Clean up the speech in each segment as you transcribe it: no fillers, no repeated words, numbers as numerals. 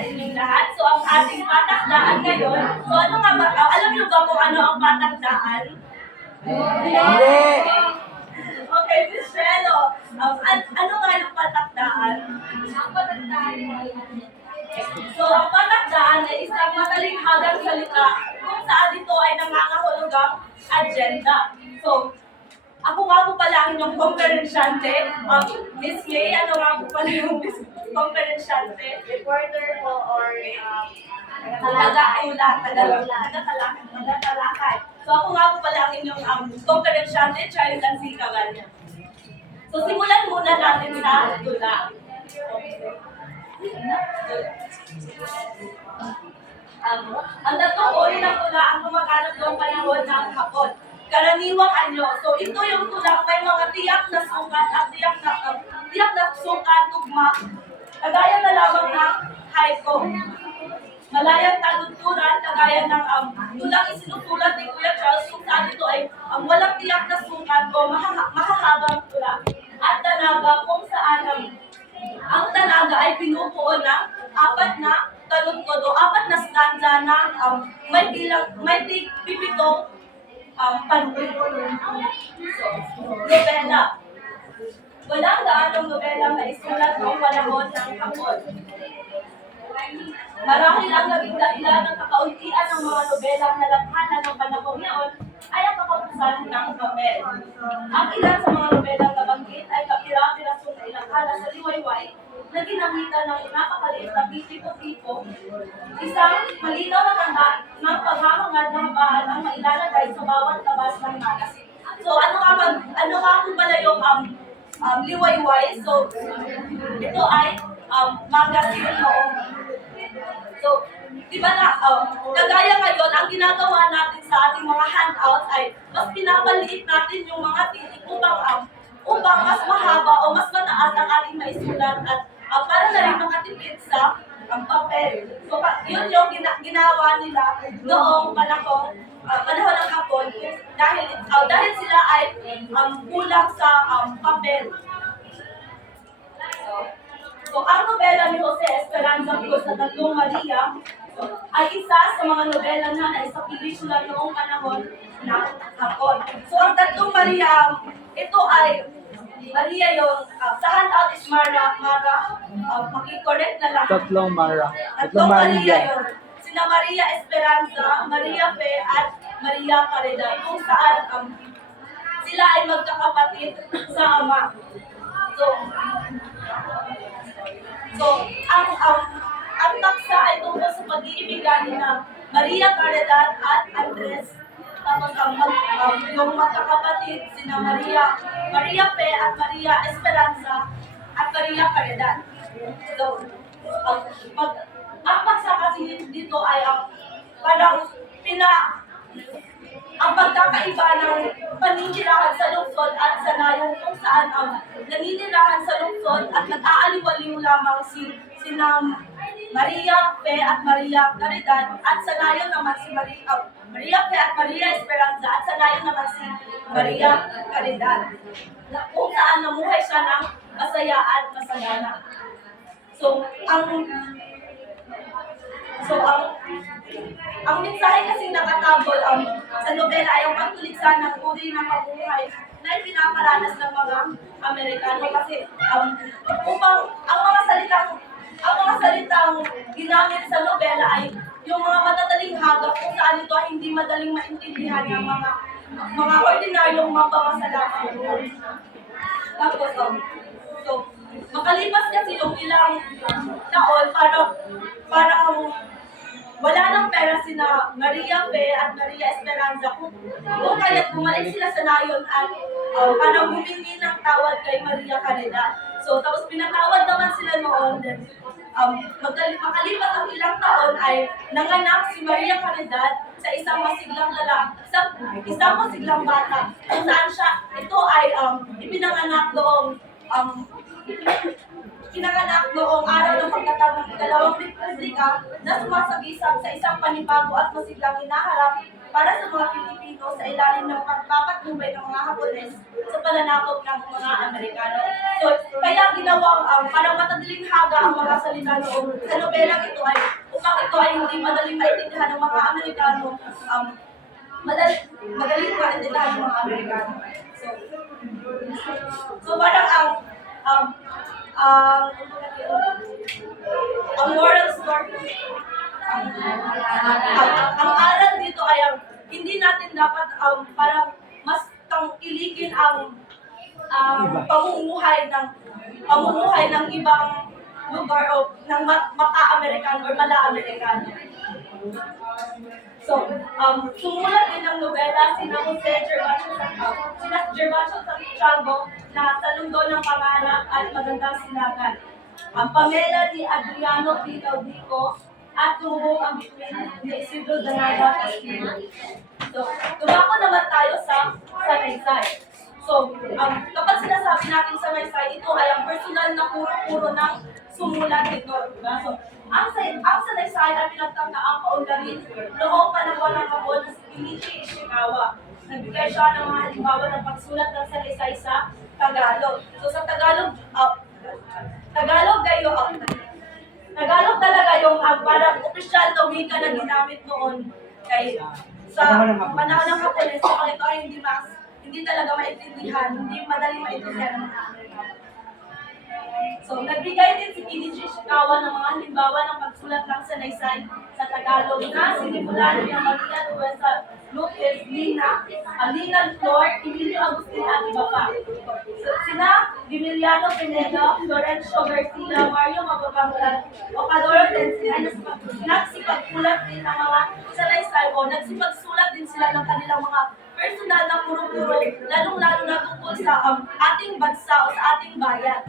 sa inyong lahat. So, ang ating patakdaan ngayon, so ano nga ba, alam niyo ba kung ano ang patakdaan? Hindi. Okay, Miss Shelo, ano nga yung patakdaan? Ang patakdaan So, ang patakdaan ay isang matalinghagang salita kung saan ito ay nangangahulugang agenda. So, ako nga po pala ang inyong konferensyante. Miss May, ano nga po pala yung konferensyante? Reporter po or Taga-talakay. So ako nga po pala ang inyong konferensyante, Charlie Tansi Cagalla. So simulan muna natin sa tula. Ang tatlong uri ng tula ang gumaganap noong panahon ng Hapon. Karaniwang anyo. So ito yung tulang may mga tiyak na sukat at tiyak na sukat tugma. Kagaya na lamang ng haiku. Malayang talunturan, kagaya ng tulang isinusulat ni Kuya Charles kung saan ito ay walang tiyak na sukat o mahahabang tula. At tanaga kung saan ang tanaga ay pinubuo ng apat na talunod o apat na stanza na may pipitong panahon. So, nobela. Walang gaanong nobela na isulat noong panahon ng Hapon. Marahil ang naging dahilan ng kakauntian ng mga nobelang nalathanan ng panahon yaon ay ang kakapusan ng papel. Ang ilan sa mga nobelang nabanggit ay kapira-pirasong na ilakhala sa liwayway na ginamitan ng napakaliit na tipo-tipo, isang malinaw na tanda ng paghahangad na habaan ang mailalagay sa bawat tabas ng malas. So ano nga po pala yung liwayway? So ito ay magazine noong. So, di ba na, kagaya ngayon, ang ginagawa natin sa ating mga handouts ay mas pinapaliit natin yung mga titik upang mas mahaba o mas mataas ang ating maisulat at para na rin makatipid sa papel. So, yun yung ginawa nila noong panahon ng Hapon dahil sila ay kulang sa papel. So, ang nobela ni Jose Esperanza Cruz sa Tatlong Maria ay isa sa mga nobela na naisakibisula noong panahon ng Hapon. So, ang Tatlong Maria, ito ay Maria yung, sa handout is Mara, makikorect na lang. Tatlong Mara. Tatlong Maria yun. Sina Maria Esperanza, Maria Fe, at Maria Caridad, kung saan sila ay magkakapatid sa ama. So, ang taksa ay tungkol sa pag-iibigan ni Maria Caridad at Andres. Tapos yung magkakapatid sina Maria Fe at Maria Esperanza at Maria Caridad. So, ang paksa kasi dito ay parang ang pagkakaiba ng paninirahan sa lungsod at sanayong kung saan naninirahan sa lungsod at nag-aaliwaliw lamang sina Maria Fe at Maria Caridad at sanayon naman si Maria Fe at Maria Esperanza at sanayon naman si Maria Caridad. Kung saan namuhay siya ng masaya at masagana. So, ang mensahe kasi nakatabol sa nobela ay ang pagtuliksa ng uri ng pamumuhay na ipinaparanas ng mga Amerikano kasi upang ang mga salitang ginamit sa nobela ay yung mga matatalinghga kung saan ito ay hindi madaling maintindihan ng mga ordinaryong mapamasalamat. Tapos, so, makalipas kasi yung ilang taon, parang wala nang pera sina Maria Fe at Maria Esperanza kung kaya't bumalik sila sa nayon at parang humingi ng tawad kay Maria Caridad. So tapos pinatawad naman sila noon. Then, makalipas ang ilang taon ay nanganak si Maria Caridad sa isang masiglang bata. Kung saan siya, ito ay ipinanganak noong araw ng pagkatapos ng Ikalawang Republika na sumasagisag sa isang panibago at masiglang hinaharap para sa mga Pilipino sa ilalim ng pagpapatnubay ng mga Hapones sa pananakop ng mga Amerikano. So, kaya ginawang parang matadaling haga ang mga salita noong sa nobelang ito ay upang ito ay hindi madaling maintindihan ng mga Amerikano, madaling maintindihan ng mga Amerikano. So parang ang moral story, ang aral dito ay hindi natin dapat parang mas tangkilikin ang pamumuhay ng ibang lugar o ng maka-Amerikano or mala-Amerikano. So, sumulat din ng nobela sina Jose Gervasio Santiago na Sa Lunggo ng Pangarap at Magandang Silangan. Ang Pamela ni Adriano P. Laudico at Tumuhong ang Bituin ni Isidro Danaga Castillo. So, tumako naman tayo sa Sanaysay. So, kapag sinasabi natin Sanaysay, ito ay ang personal na puro-puro ng sumulat nito. Diba? So, ang Sanaysay ay pinagtangkaang kaunlarin noong panahon ng Hapon na si Kenichi Ishikawa. Nagbigay siya ng mga halimbawa ng pagsulat ng Sanaysay sa Tagalog. So sa Tagalog talaga yung parang opisyal na wika na ginamit noon kay sa panahon ng Hapones. So ito ay hindi talaga maintindihan, hindi madaling maintindihan ng mga Amerikano. So, nagbigay din si Kenichi Ishikawa ng mga halimbawa ng pagsulat ng Sanaysay sa Tagalog na sinimulan ni Maria Luisa Lopez, Lina Flor, Emilio Agustin at iba pa. So, sina Dimiliano Pineda, Florencio Garcia, Mario Mababangulan, o Cadoro Tensina ay nagsipagsulat din ng mga Sanaysay o nagsipagsulat din sila ng kanilang mga personal na puro-puro, lalong-lalo na tungkol sa ating bansa o sa ating bayan.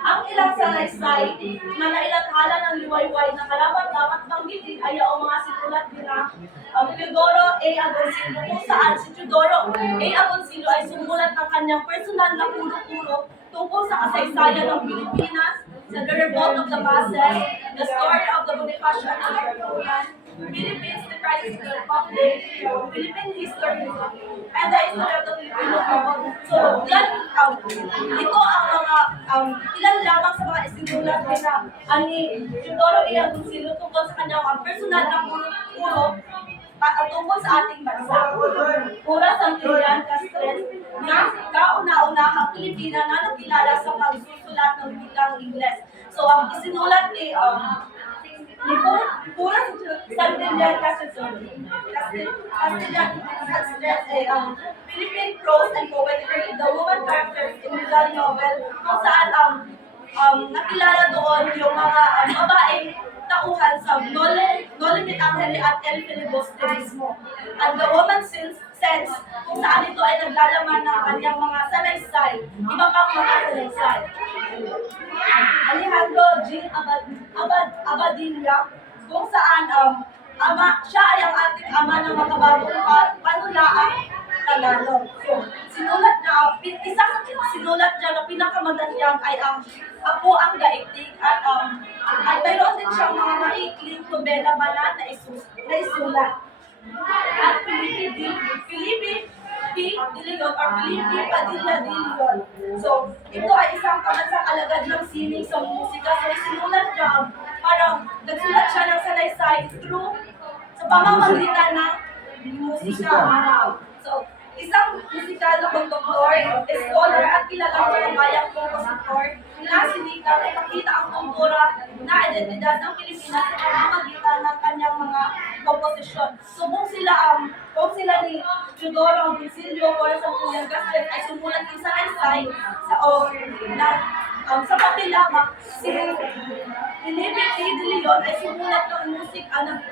Ang ilang Sanaysay na nailathala ng liwayway na karapat-dapat banggitin ay ang mga sinulat nila Teodoro A. Agoncillo, kung saan si Teodoro A. Agoncillo ay sumulat ng kanyang personal na puro-puro tungkol sa kasaysayan ng Pilipinas, sa The Revolt of the Masses, The Story of the Bonifacio and Anarchan, Philippines, the Crisis of the Republic, Philippine History, and the History of the Filipino People. So, ito ang mga ilan lamang sa mga isinulat nila ni Teodoro A. Agoncillo tungkol sa kanyang personal na puro-puro tungkol sa ating bansa. Pura Santillan Castres na kauna-unahang Pilipina na nakilala sa pagsusulat ng wikang Ingles. So, ang isinulat ni Pura Santillan Castres Philippine Prose and Poetry, The Woman Characters in Rizal Novel, kung saan nakilala doon yung mga babaeng tauhan sa Noli Me Tangere at El Filibusterismo. At The Woman Sense, kung saan ito ay naglalaman ng kanyang mga sanaysay, iba pang mga sanaysay. Alejandro G. Abadilla, kung saan siya ay ang ating ama ng makabagong panulaang Tagalog. So, isa sa sinulat niya na pinakamagandang ay ang Ako ang Daigdig at mayroon din siyang mga maikling nobela banat na isulat. At Felipe P. De Leon or Felipe Padilla de Leon. So, ito ay isang kabansang alagad ng sining sa musika. So, sinulat niya, parang nagsulat siya ng sanaysay through sa pamamagitan ng musika. So, isang musikal na konduktor, scholar at kilalang kabayang kompositor na sinikap ay pakita ang kultura na identidad ng Pilipinas sa pamamagitan ng kanyang mga komposisyon. So kung sila ni Teodoro Agoncillo o sa Santillan Castres ay sumulat ng sanaysay sa papel lamang, si Felipe P. De Leon ay sumulat ng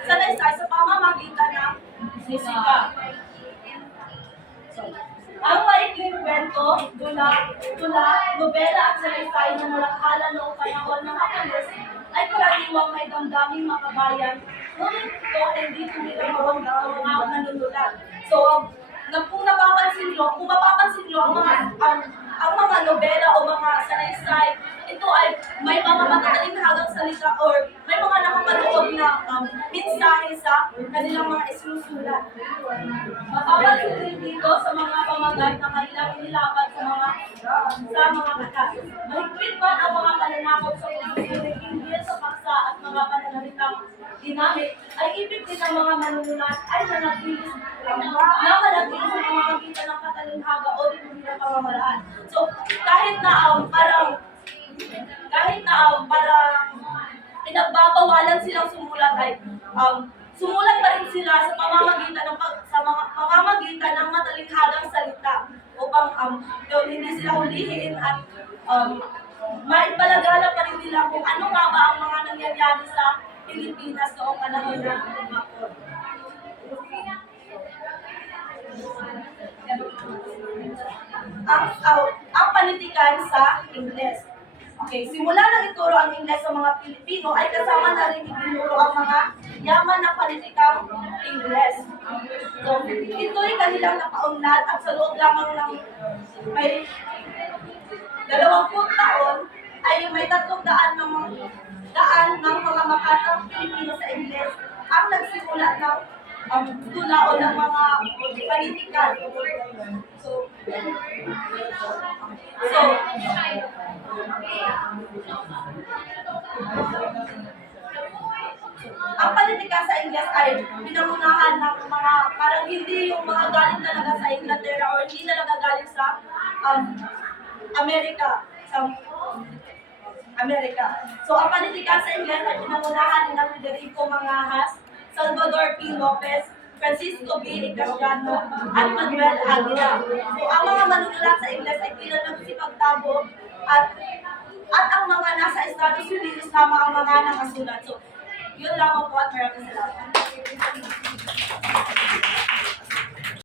sanaysay sa pamamagitan ng musika. Ang maikling kwento, tula, nobela at sanaysay na nalathala noong panahon ng Hapones ay karaniwang may damdaming makabayan, ngunit ito hindi tumigamawang ng mga manunulat. So, kung mapapansin nyo, ang mga ang mga nobela o mga sanaysay, ito ay may mga matatalinhagang salita or may mga nakapaloob na mensahe sa kanilang mga isinusulat. Mapapansin din dito sa mga pamagat na kanilang inilaban sa mga katas. Mahigpit man ang mga pananakot sa pagsusulit hinggil sa paksa at mga pananalitang ginamit, ay ibig din ng mga manunulat ay nanatili sa pamamagitan ng katalinhaga o dituloy ng pamamaraan. So, kahit na parang pinagbabawalan silang sumulat ay sumulat pa rin sila sa pamamagitan ng matalinghagang salita upang hindi sila hulihin at maipalagala pa rin nila kung ano nga ba ang mga nangyayari sa Pilipinas noong panahon ng Bacor. Ang panitikan sa Ingles. Okay, simula nang ituro ang Ingles sa mga Pilipino ay kasama na rin itinuro ang mga yaman ng panitikang Ingles. So, ito'y kanilang nakaunlad at sa loob lamang ng may 20 taon ay may 300 ng mga makatang Pilipino sa Ingles ang nagsimula ng tula o ng mga panitikan. So, ang panitikan sa Ingles ay pinangunahan ng mga parang hindi yung mga galing talaga sa Inglaterra o hindi talaga galing sa Amerika. So, ang panitikan sa Ingles ay pinangunahan ni Federico Mangajas, Salvador P. Lopez, Francisco B. Igasiano, at Manuel Aguila. So, ang mga manunulat sa Ingles ay tila nagsipagtabo at ang mga nasa Estados Unidos lamang ang mga nakasulat. So, yun lamang po at maraming salamat.